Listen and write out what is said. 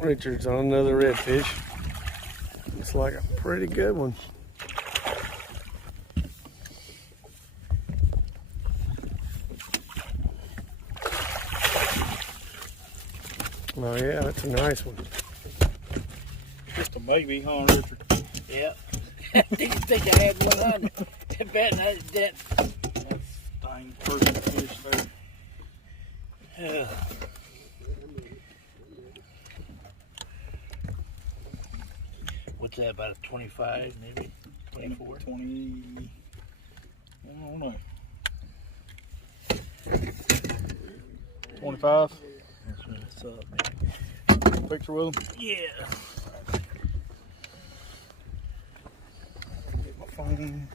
Richard's on another redfish. Looks like a pretty good one. Oh yeah, that's a nice one. Just a baby, huh, Richard? Yeah. I think I had one on. I bet I did. That's dang perfect fish there. Yeah. What's that, about a 25 maybe? 24? 20, I don't know. 25. That's what's up, Picture with him. yeah. Get my phone.